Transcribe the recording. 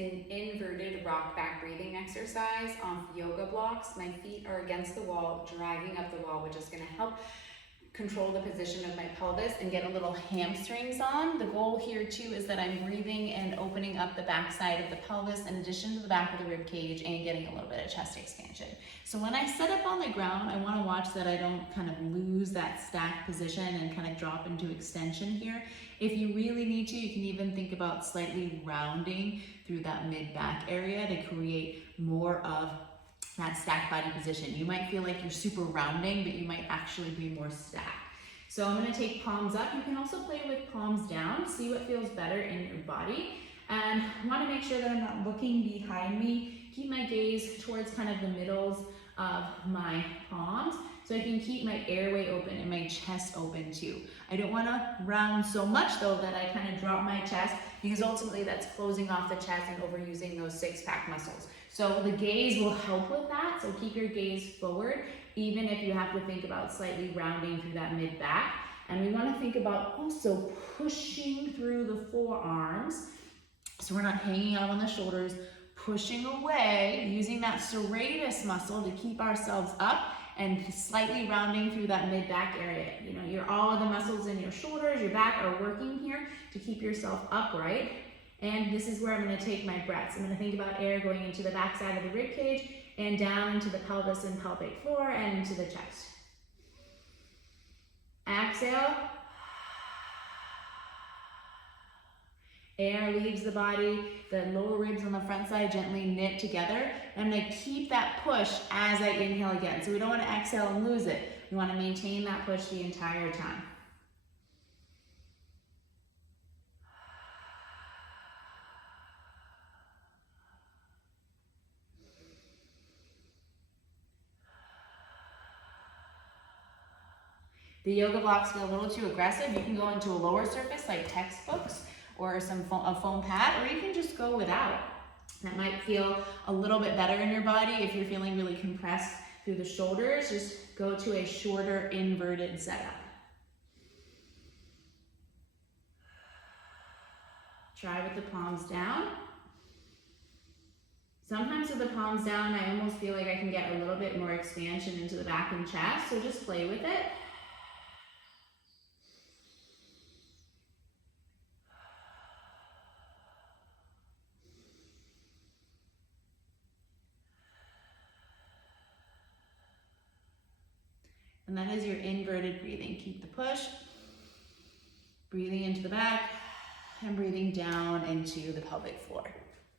an inverted rock back breathing exercise off yoga blocks. My feet are against the wall, dragging up the wall, which is going to help control the position of my pelvis and get a little hamstrings on. The goal here too is that I'm breathing and opening up the back side of the pelvis in addition to the back of the rib cage and getting a little bit of chest expansion. So when I set up on the ground, I want to watch that I don't kind of lose that stacked position and kind of drop into extension here. If you really need to, you can even think about slightly rounding through that mid-back area to create more of that stacked body position. You might feel like you're super rounding, but you might actually be more stacked. So I'm going to take palms up. You can also play with palms down, see what feels better in your body. And I want to make sure that I'm not looking behind me. Keep my gaze towards kind of the middles of my palms so I can keep my airway open and my chest open too. I don't want to round so much though that I kind of drop my chest, because ultimately that's closing off the chest and overusing those six-pack muscles. So the gaze will help with that, so keep your gaze forward, even if you have to think about slightly rounding through that mid-back. And we want to think about also pushing through the forearms, so we're not hanging out on the shoulders, pushing away, using that serratus muscle to keep ourselves up and slightly rounding through that mid-back area. You know, all of the muscles in your shoulders, your back are working here to keep yourself upright. And this is where I'm going to take my breaths. I'm going to think about air going into the back side of the rib cage and down into the pelvis and pelvic floor and into the chest. Exhale. Air leaves the body, the lower ribs on the front side gently knit together. And I'm going to keep that push as I inhale again. So we don't want to exhale and lose it. We want to maintain that push the entire time. The yoga blocks feel a little too aggressive. You can go into a lower surface like textbooks or a foam pad, or you can just go without. That might feel a little bit better in your body. If you're feeling really compressed through the shoulders, just go to a shorter inverted setup. Try with the palms down. Sometimes with the palms down, I almost feel like I can get a little bit more expansion into the back and chest, so just play with it. And that is your inverted breathing. Keep the push, breathing into the back, and breathing down into the pelvic floor.